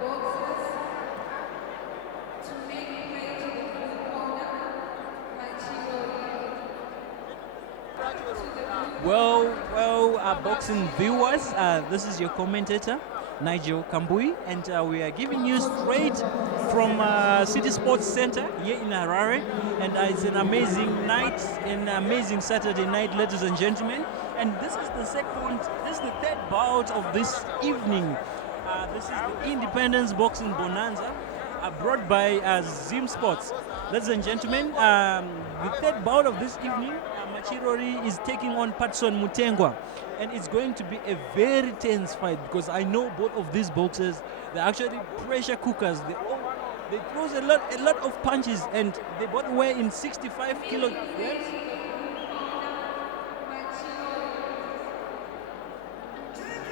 boxers to make way to the blue corner, Machirori. Boxing viewers, this is your commentator, Nigel Kambui, and we are giving you straight from City Sports Center here in Harare, and it's an amazing night, an amazing Saturday night, ladies and gentlemen, and this is the third bout of this evening. This is the Independence Boxing Bonanza, brought by Zim Sports. Ladies and gentlemen, the third bout of this evening, Machirori is taking on Patson Mutengwa, and it's going to be a very tense fight because I know both of these boxers, they're actually pressure cookers. They throw a lot of punches, and they both weigh in 65 kilograms.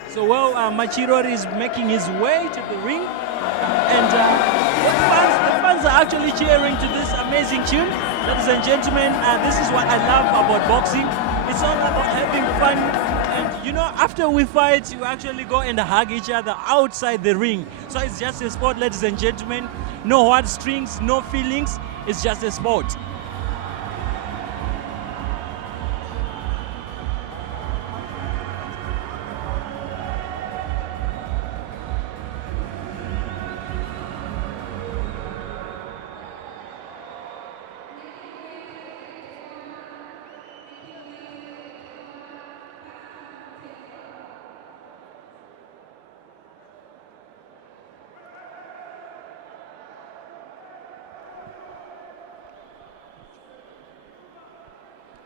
So Machirori is making his way to the ring, and the fans are actually cheering to this amazing tune. Ladies and gentlemen, this is what I love about boxing. It's all about having fun, and you know, after we fight, you actually go and hug each other outside the ring. So it's just a sport, ladies and gentlemen. No hard strings, no feelings. It's just a sport.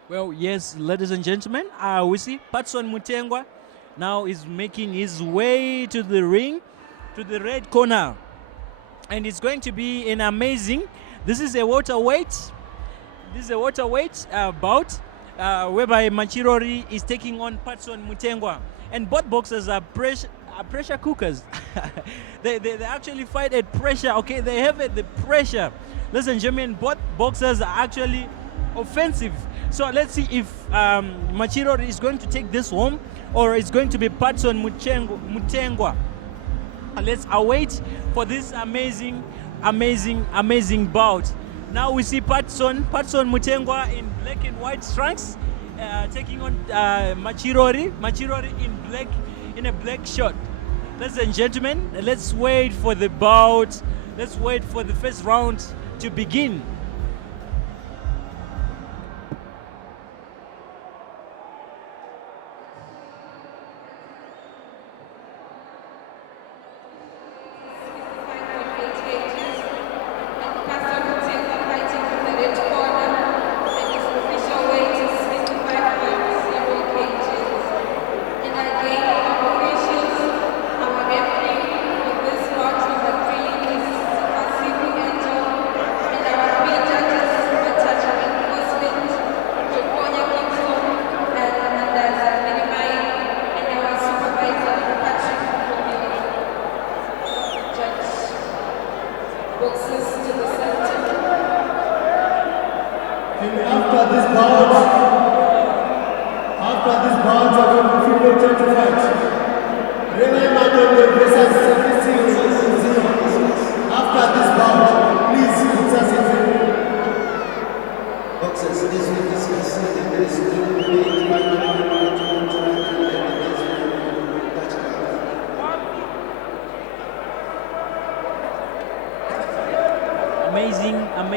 Well, yes, ladies and gentlemen, we see Patson Mutengwa now is making his way to the ring, to the red corner. And it's going to be an amazing, this is a welterweight bout, whereby Machirori is taking on Patson Mutengwa. And both boxers are pressure cookers. they actually fight at pressure, okay? They have the pressure. Ladies and gentlemen, both boxers are actually offensive. So let's see if Machirori is going to take this home or it's going to be Patson Mutengwa. Let's await for this amazing bout. Now we see Patson Mutengwa in black and white trunks taking on Machirori in a black shirt. Ladies and gentlemen, let's wait for the bout. Let's wait for the first round to begin.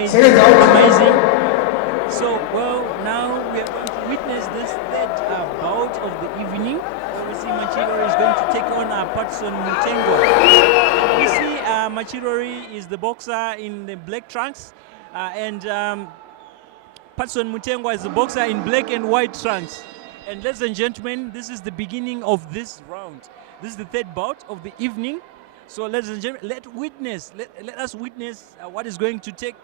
Amazing. So, now we are going to witness this third bout of the evening. We see Machirori is going to take on Patson Mutengwa. We see Machirori is the boxer in the black trunks, and Patson Mutengwa is the boxer in black and white trunks. And ladies and gentlemen, this is the beginning of this round. This is the third bout of the evening. So, ladies and gentlemen, let us witness what is going to take.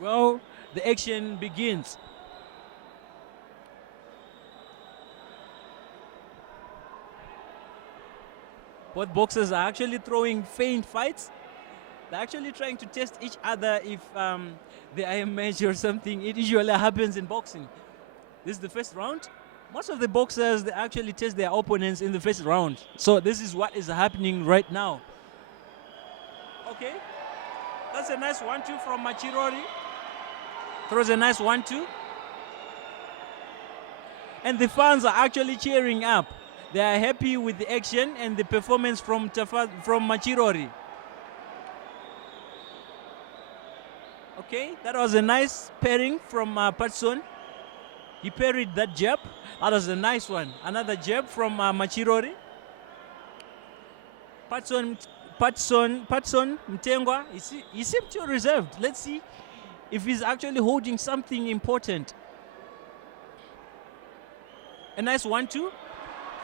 Well, the action begins. Both boxers are actually throwing feint fights. They're actually trying to test each other if they are a match or something. It usually happens in boxing. This is the first round. Most of the boxers, they actually test their opponents in the first round. So this is what is happening right now. Okay, that's a nice 1-2 from Machirori. Throws a nice 1-2. And the fans are actually cheering up. They are happy with the action and the performance from Machirori. Okay, that was a nice pairing from Patson. He parried that jab. That was a nice one. Another jab from Machirori. Patson, Mutengwa, he seemed too reserved. Let's see if he's actually holding something important. A nice 1-2.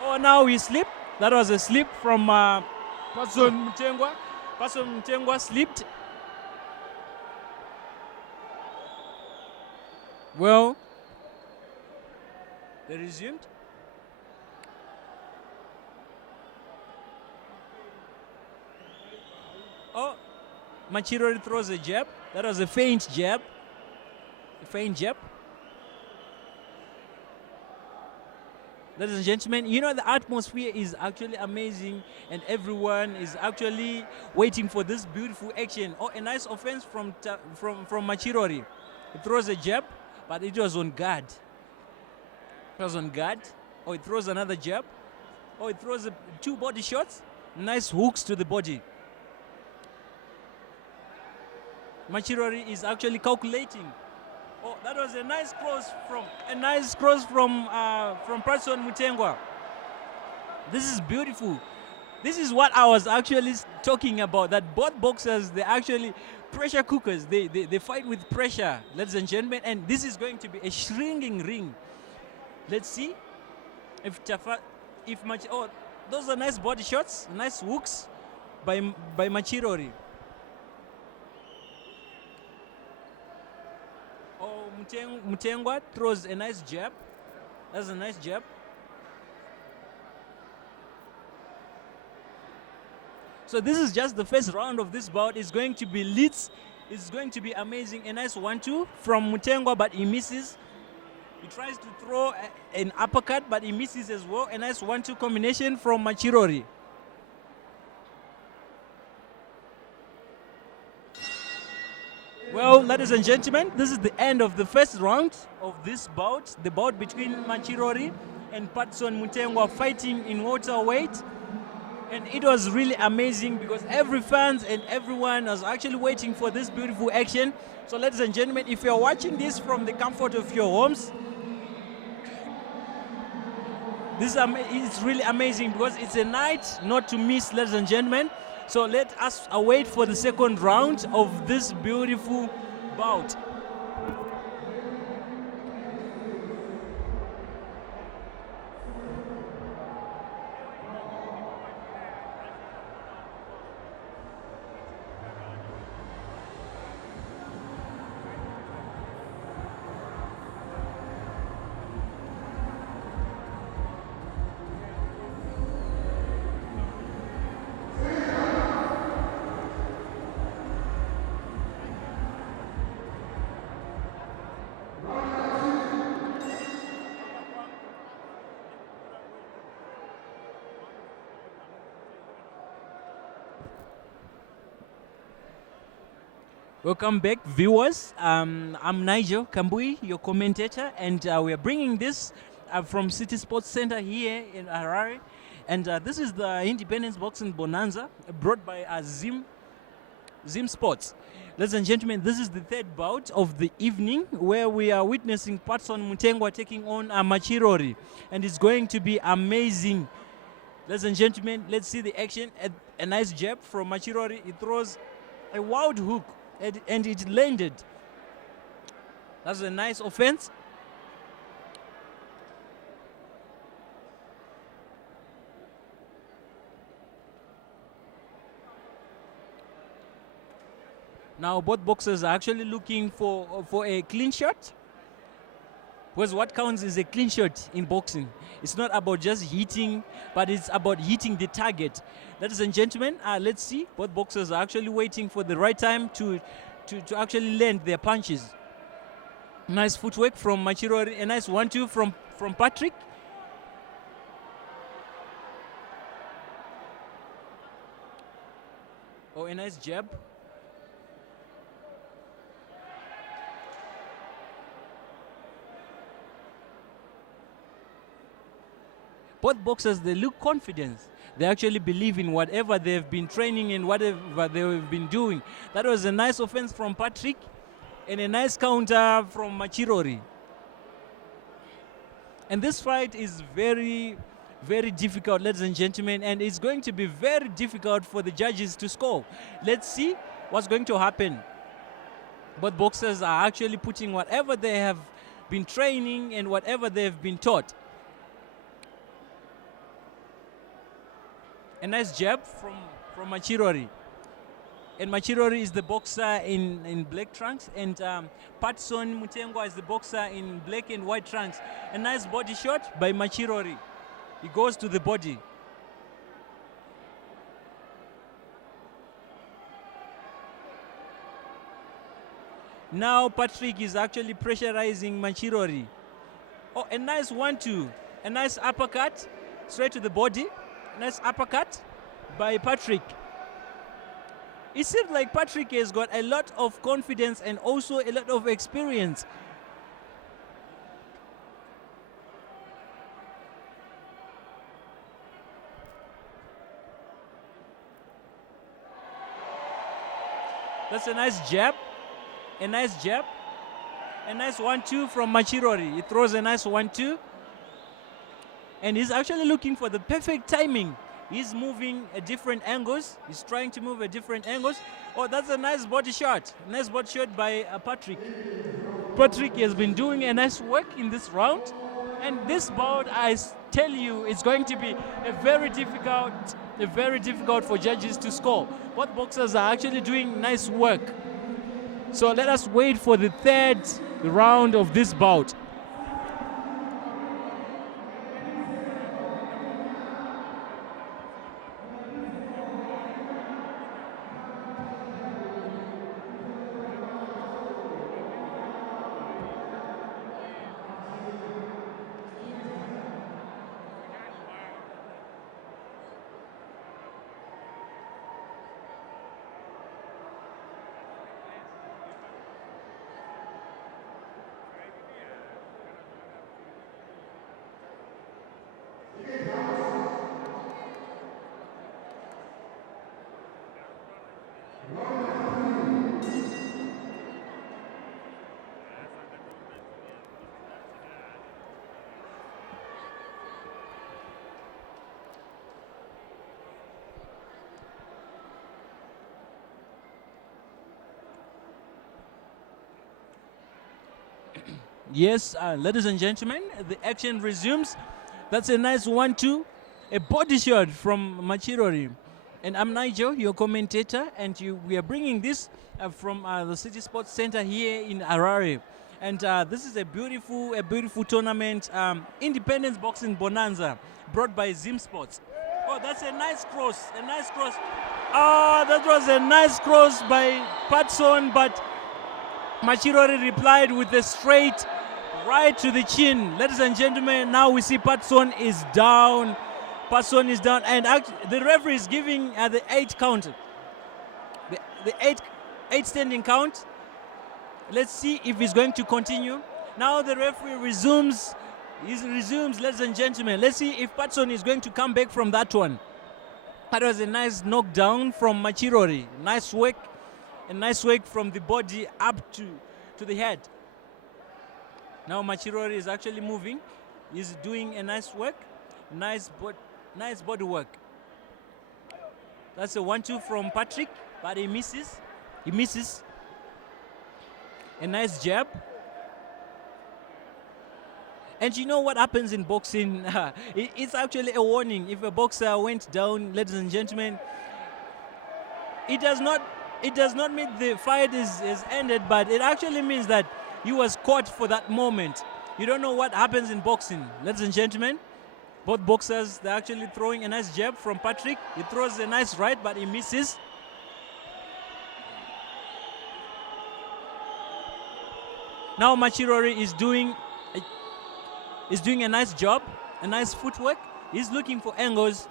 Oh, now he slipped. That was a slip from Patson Mutengwa. Patson Mutengwa slipped. Well, they resumed. Oh, Machirori throws a jab. That was a feint jab. A feint jab. Ladies and gentlemen, you know the atmosphere is actually amazing and everyone is actually waiting for this beautiful action. Oh, a nice offense from Machirori. He throws a jab, but it was on guard. It was on guard. Oh, he throws another jab. Oh, he throws two body shots. Nice hooks to the body. Machirori is actually calculating. Oh, that was a nice cross from Patson Mutengwa. This is beautiful. This is what I was actually talking about. That both boxers, they actually pressure cookers. They fight with pressure, ladies and gentlemen. And this is going to be a shrinking ring. Let's see if oh, those are nice body shots, nice hooks by Machirori. Oh, Mutengwa throws a nice jab. That's a nice jab. So this is just the first round of this bout. It's going to be lit. It's going to be amazing. A nice 1-2 from Mutengwa, but he misses. He tries to throw an uppercut, but he misses as well. A nice 1-2 combination from Machirori. Well, ladies and gentlemen, this is the end of the first round of this bout. The bout between Machirori and Patson Mutengwa fighting in welterweight. And it was really amazing because every fans and everyone was actually waiting for this beautiful action. So ladies and gentlemen, if you're watching this from the comfort of your homes, this is really amazing because it's a night not to miss, ladies and gentlemen. So let us await for the second round of this beautiful bout. Welcome back, viewers. I'm Nigel Kambui, your commentator, and we are bringing this from City Sports Center here in Harare. And this is the Independence Boxing Bonanza brought by Zim Sports. Ladies and gentlemen, this is the third bout of the evening where we are witnessing Patson Mutengwa taking on Machirori. And it's going to be amazing. Ladies and gentlemen, let's see the action. A nice jab from Machirori. He throws a wild hook. And it landed. That's a nice offense. Now both boxers are actually looking for a clean shot. Because what counts is a clean shot in boxing. It's not about just hitting, but it's about hitting the target. Ladies and gentlemen, let's see. Both boxers are actually waiting for the right time to actually land their punches. Nice footwork from Machirori. A nice 1-2 from Patrick. a nice jab. Both boxers, they look confident. They actually believe in whatever they've been training and whatever they've been doing. That was a nice offense from Patrick and a nice counter from Machirori. And this fight is very, very difficult, ladies and gentlemen, and it's going to be very difficult for the judges to score. Let's see what's going to happen. Both boxers are actually putting whatever they have been training and whatever they've been taught. A nice jab from Machirori. And Machirori is the boxer in black trunks, and Patson Mutengwa is the boxer in black and white trunks. A nice body shot by Machirori. He goes to the body. Now Patrick is actually pressurizing Machirori. Oh, a nice 1-2. A nice uppercut straight to the body. Nice uppercut by Patrick. It seems like Patrick has got a lot of confidence and also a lot of experience. That's a nice jab. A nice jab. A nice 1-2 from Machirori. He throws a nice 1-2. And he's actually looking for the perfect timing. He's moving at different angles. He's trying to move at different angles. Oh, that's a nice body shot. Nice body shot by Patrick. Patrick has been doing a nice work in this round. And this bout, I tell you, is going to be very difficult for judges to score. Both boxers are actually doing nice work. So let us wait for the third round of this bout. Yes, ladies and gentlemen, the action resumes. That's a nice 1-2, a body shot from Machirori. And I'm Nigel, your commentator, and we are bringing this from the City Sports Center here in Harare. And this is a beautiful tournament, Independence Boxing Bonanza, brought by Zim Sports. Oh, that's a nice cross, Oh, that was a nice cross by Patson, but Machirori replied with a straight right to the chin. Ladies and gentlemen, now we see Patson is down. Patson is down, and the referee is giving the 8 count. The 8 standing count. Let's see if he's going to continue. Now the referee resumes. He resumes, ladies and gentlemen. Let's see if Patson is going to come back from that one. That was a nice knockdown from Machirori. Nice work. A nice work from the body up to the head. Now Machirori is actually moving. He's doing a nice work. Nice body work. That's a 1-2 from Patrick, but he misses. He misses. A nice jab. And you know what happens in boxing? It's actually a warning. If a boxer went down, ladies and gentlemen, it does not mean the fight is ended, but it actually means that he was caught for that moment. You don't know what happens in boxing, ladies and gentlemen. Both boxers, they're actually throwing a nice jab from Patrick. He throws a nice right, but he misses. Now Machirori is doing a nice job, a nice footwork. He's looking for angles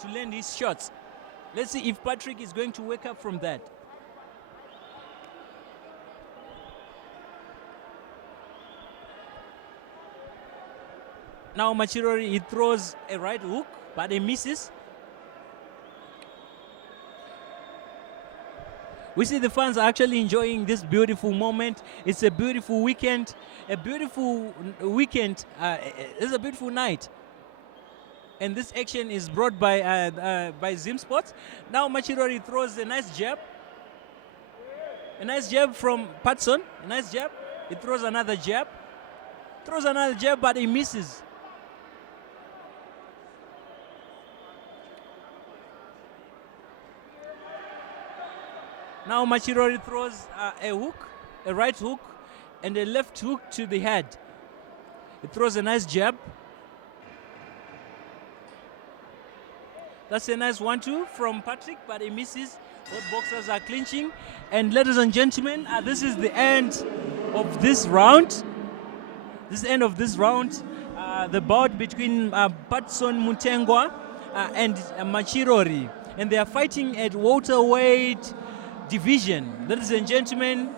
to land his shots. Let's see if Patrick is going to wake up from that. Now Machirori, he throws a right hook, but he misses. We see the fans are actually enjoying this beautiful moment. It's a beautiful weekend. It's a beautiful night. And this action is brought by Zim Sports. Now Machirori throws a nice jab. A nice jab from Patson. A nice jab. He throws another jab. Throws another jab, but he misses. Now Machirori throws a hook, a right hook, and a left hook to the head. He throws a nice jab. That's a nice 1-2 from Patrick, but he misses. Both boxers are clinching. And ladies and gentlemen, this is the end of this round. This is the end of this round. The bout between Patson Mutengwa and Machirori. And they are fighting at welterweight division. Ladies and gentlemen,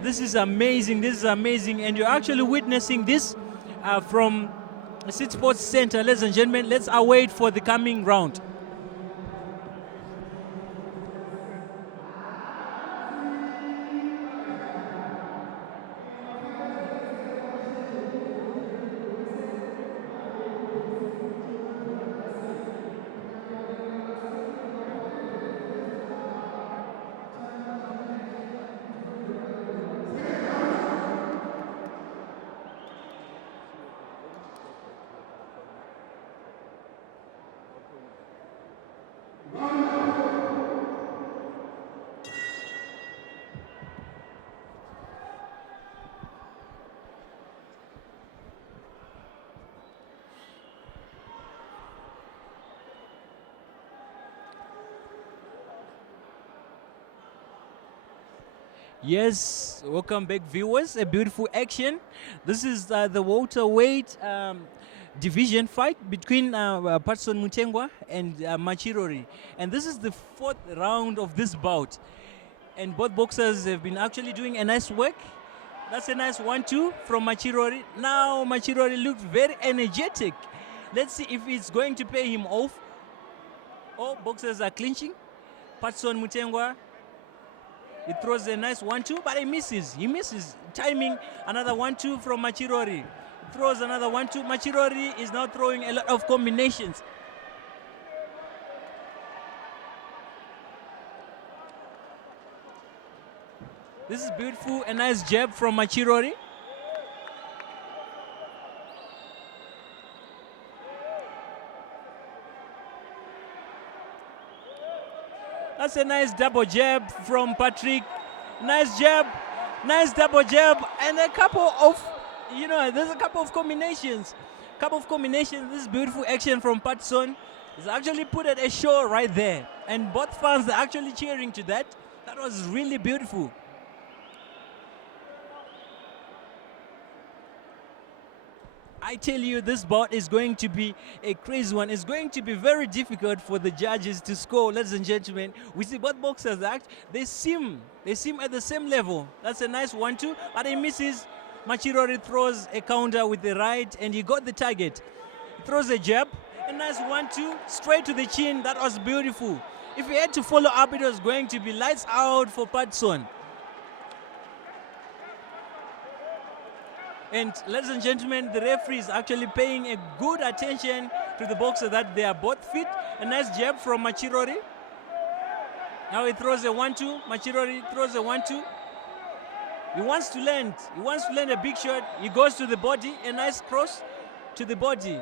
this is amazing. This is amazing. And you're actually witnessing this from City Sports Center. Ladies and gentlemen, let's await for the coming round. Yes, welcome back, viewers. A beautiful action. This is the welterweight division fight between Patson Mutengwa and Machirori. And this is the fourth round of this bout. And both boxers have been actually doing a nice work. That's a nice 1-2 from Machirori. Now Machirori looks very energetic. Let's see if it's going to pay him off. All boxers are clinching. Patson Mutengwa, he throws a nice 1-2, but he misses. He misses. Timing, another 1-2 from Machirori. He throws another 1-2. Machirori is now throwing a lot of combinations. This is beautiful. A nice jab from Machirori. That's a nice double jab from Patrick. Nice jab, nice double jab, and a couple of, there's a couple of combinations. This beautiful action from Patson is actually put at a show right there. And both fans are actually cheering to that. That was really beautiful. I tell you, this bout is going to be a crazy one. It's going to be very difficult for the judges to score, ladies and gentlemen. We see both boxers they seem at the same level. That's a nice 1-2, but he misses. Machirori throws a counter with the right, and he got the target. He throws a jab, a nice 1-2, straight to the chin. That was beautiful. If he had to follow up, it was going to be lights out for Patson. And ladies and gentlemen, the referee is actually paying a good attention to the boxer that they are both fit. A nice jab from Machirori. Now he throws a 1-2. Machirori throws a 1-2. He wants to land. He wants to land a big shot. He goes to the body. A nice cross to the body.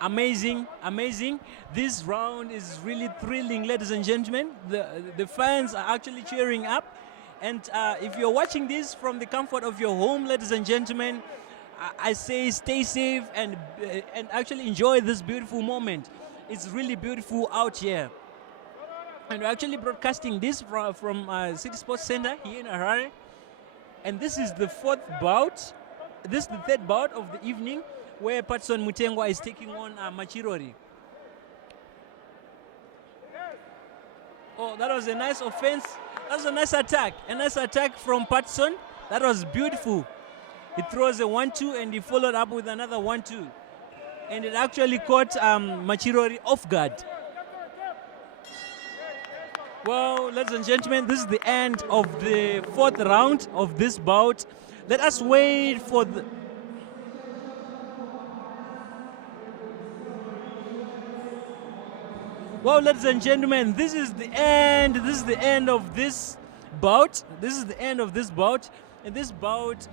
Amazing, amazing. This round is really thrilling, ladies and gentlemen. The fans are actually cheering up. And if you're watching this from the comfort of your home, ladies and gentlemen, I say stay safe and actually enjoy this beautiful moment. It's really beautiful out here. And we're actually broadcasting this from City Sports Center here in Harare. And this is the fourth bout this is the third bout of the evening, where Patson Mutengwa is taking on Machirori. Oh, that was a nice offense. That was a nice attack. A nice attack from Patson. That was beautiful. He throws a 1-2 and he followed up with another 1-2. And it actually caught Machirori off guard. Well, ladies and gentlemen, this is the end of the fourth round of this bout. Let us wait for the... Well, ladies and gentlemen, this is the end. This is the end of this bout. This is the end of this bout. And this bout...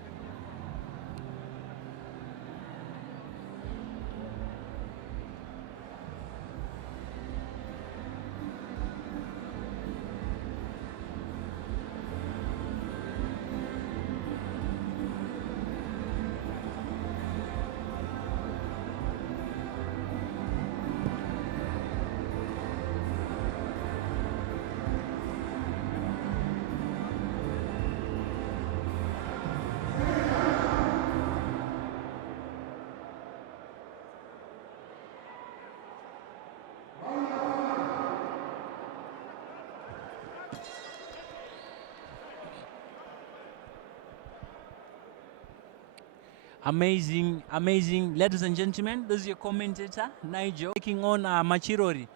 Amazing, amazing. Ladies and gentlemen, this is your commentator, Nigel, taking on Machirori.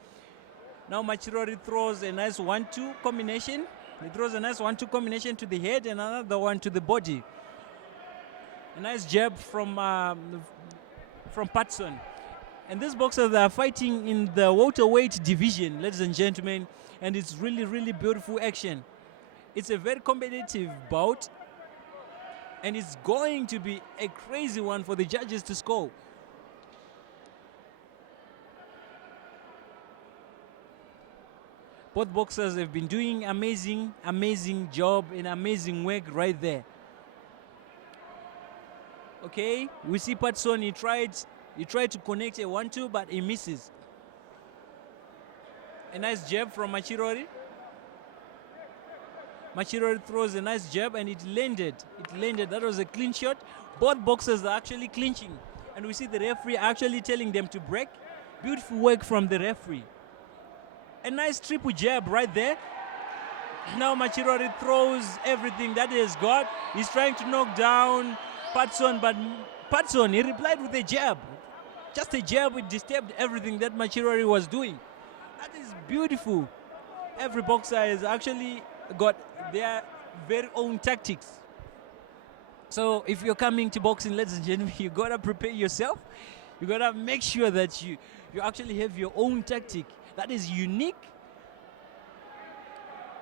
Now Machirori throws a nice 1-2 combination. He throws a nice 1-2 combination to the head and another one to the body. A nice jab from Patson. And these boxers are fighting in the welterweight division, ladies and gentlemen. And it's really, really beautiful action. It's a very competitive bout. And it's going to be a crazy one for the judges to score. Both boxers have been doing amazing, amazing job and amazing work right there. Okay, we see Patson, he tried to connect a 1-2, but he misses. A nice jab from Machirori. Machirori throws a nice jab and it landed. It landed. That was a clean shot. Both boxers are actually clinching. And we see the referee actually telling them to break. Beautiful work from the referee. A nice triple jab right there. Now Machirori throws everything that he has got. He's trying to knock down Patson, but Patson, he replied with a jab. Just a jab, it disturbed everything that Machirori was doing. That is beautiful. Every boxer has actually got their very own tactics. So if you're coming to boxing, ladies and gentlemen, you gotta prepare yourself. You gotta make sure that you actually have your own tactic that is unique.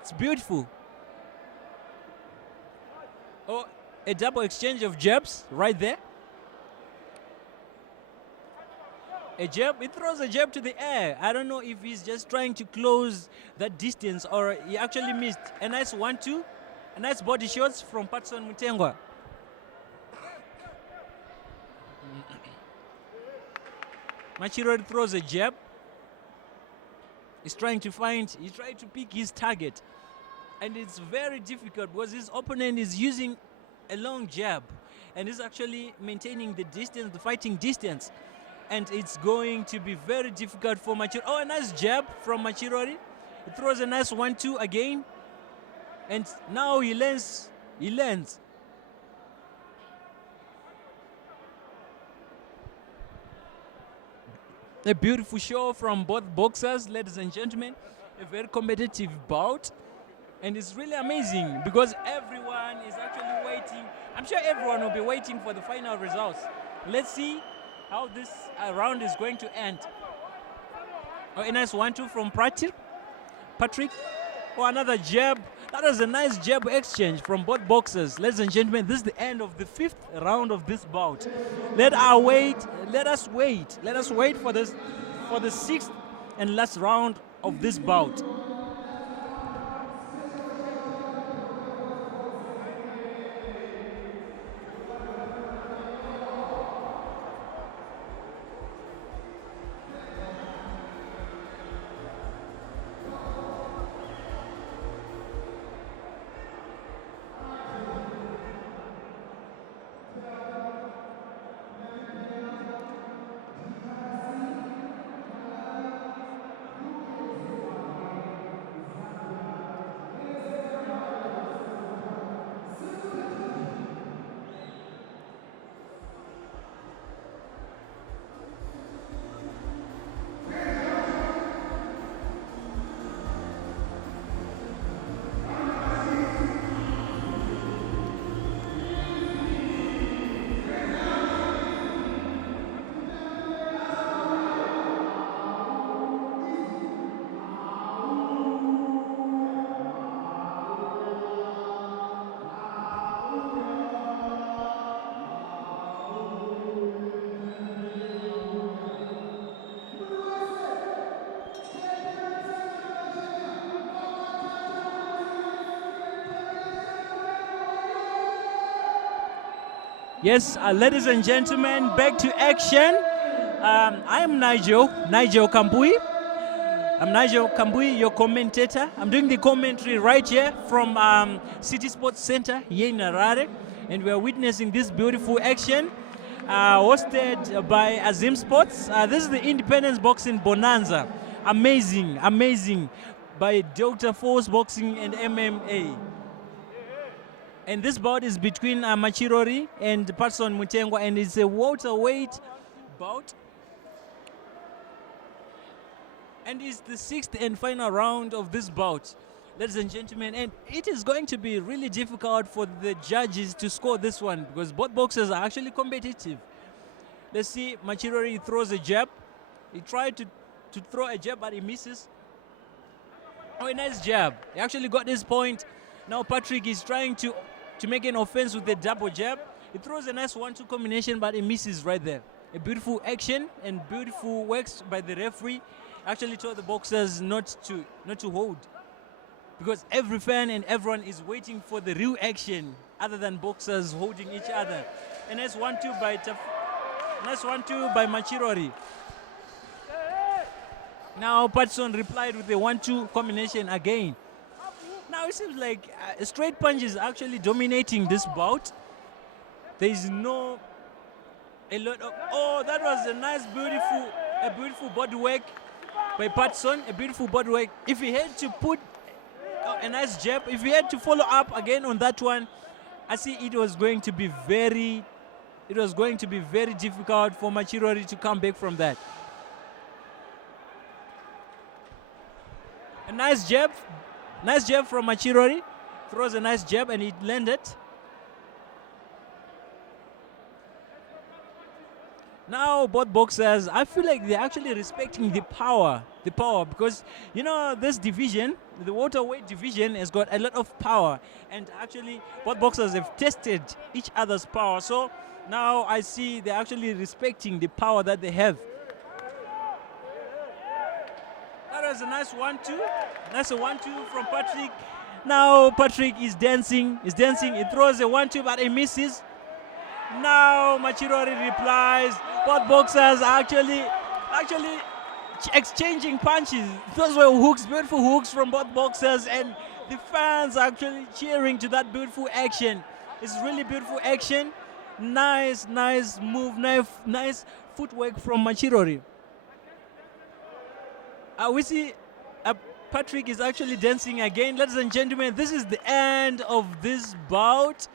It's beautiful. Oh, a double exchange of jabs right there. A jab, he throws a jab to the air. I don't know if he's just trying to close that distance or he actually missed. A nice 1-2, a nice body shots from Patson Mutengwa. Machirori throws a jab. He's trying to pick his target. And it's very difficult because his opponent is using a long jab. And he's actually maintaining the distance, the fighting distance. And it's going to be very difficult for Machirori. Oh, a nice jab from Machirori. He throws a nice 1-2 again. And now he lands. He lands. A beautiful show from both boxers, ladies and gentlemen. A very competitive bout. And it's really amazing because everyone is actually waiting. I'm sure everyone will be waiting for the final results. Let's see how this round is going to end. Oh, a nice 1-2 from Patrick. Oh, another jab. That was a nice jab exchange from both boxers. Ladies and gentlemen, this is the end of the 5th round of this bout. Let us wait for the 6th and last round of this bout. Yes, ladies and gentlemen, back to action. I am Nigel Kambui. I'm Nigel Kambui, your commentator. I'm doing the commentary right here from City Sports Center here in Harare, and we are witnessing this beautiful action hosted by Azim Sports. This is the Independence Boxing Bonanza. Amazing, by Dr. Force Boxing and MMA. And this bout is between Machirori and Patson Mutengwa, and it's a welterweight bout. And it's the sixth and final round of this bout, ladies and gentlemen. And it is going to be really difficult for the judges to score this one because both boxers are actually competitive. Let's see, Machirori throws a jab. He tried to throw a jab, but he misses. Oh, a nice jab. He actually got this point. Now Patrick is trying to make an offense with the double jab. He throws a nice 1-2 combination, but he misses right there. A beautiful action and beautiful works by the referee. Actually told the boxers not to hold, because every fan and everyone is waiting for the real action other than boxers holding each other. A nice 1-2 by Machirori. Now Patson replied with the 1-2 combination again. Now it seems like straight punch is actually dominating this bout. There is no a lot of, oh, that was a nice beautiful body work by Patson, a beautiful body work. If he had to put a nice jab, if he had to follow up again on that one, I see it was going to be very difficult for Machirori to come back from that. A nice jab from Machirori. Throws a nice jab and it landed. Now both boxers, I feel like they're actually respecting the power because, you know, this division, the welterweight division, has got a lot of power, and actually both boxers have tested each other's power. So now I see they're actually respecting the power that they have. That was a nice 1-2. That's a 1-2 from Patrick. Now Patrick is dancing. He throws a 1-2, but he misses. Now Machirori replies. Both boxers are actually exchanging punches. Those were hooks, beautiful hooks from both boxers, and the fans are actually cheering to that beautiful action. It's really beautiful action. Nice move, nice footwork from Machirori. We see Patrick is actually dancing again. Ladies and gentlemen, this is the end of this bout.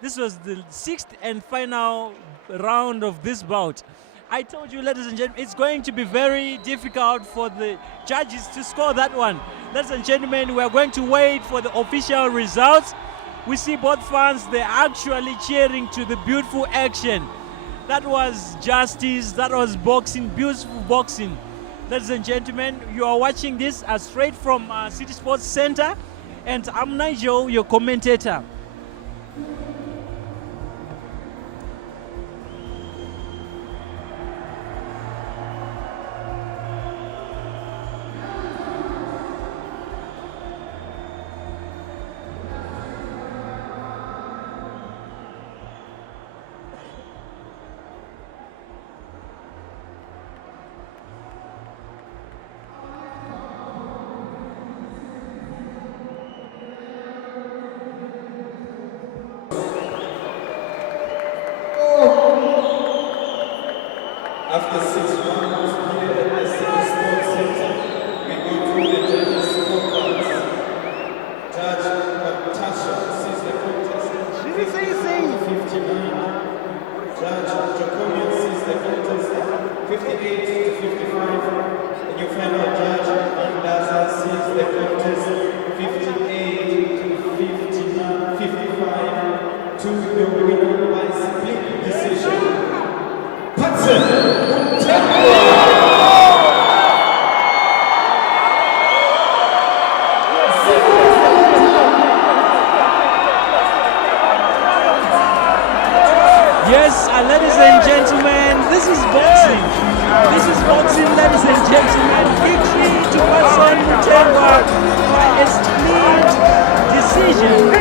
This was the sixth and final round of this bout. I told you, ladies and gentlemen, it's going to be very difficult for the judges to score that one. Ladies and gentlemen, we are going to wait for the official results. We see both fans, they're actually cheering to the beautiful action. That was justice, that was boxing, beautiful boxing. Ladies and gentlemen, you are watching this straight from City Sports Center, and I'm Nigel, your commentator. After 6 rounds here at the City Sports Center, we go through the judges' scorecards. Judge Patson sees the contest 59. Judge Jacobian sees the contest 58-55. And your final judge, Mandaza, sees the contest 58-55 to the winner by split decision. Patson! Yes, ladies and gentlemen, this is boxing. This is boxing, ladies and gentlemen. Victory to Patson Mutengwa by a split decision.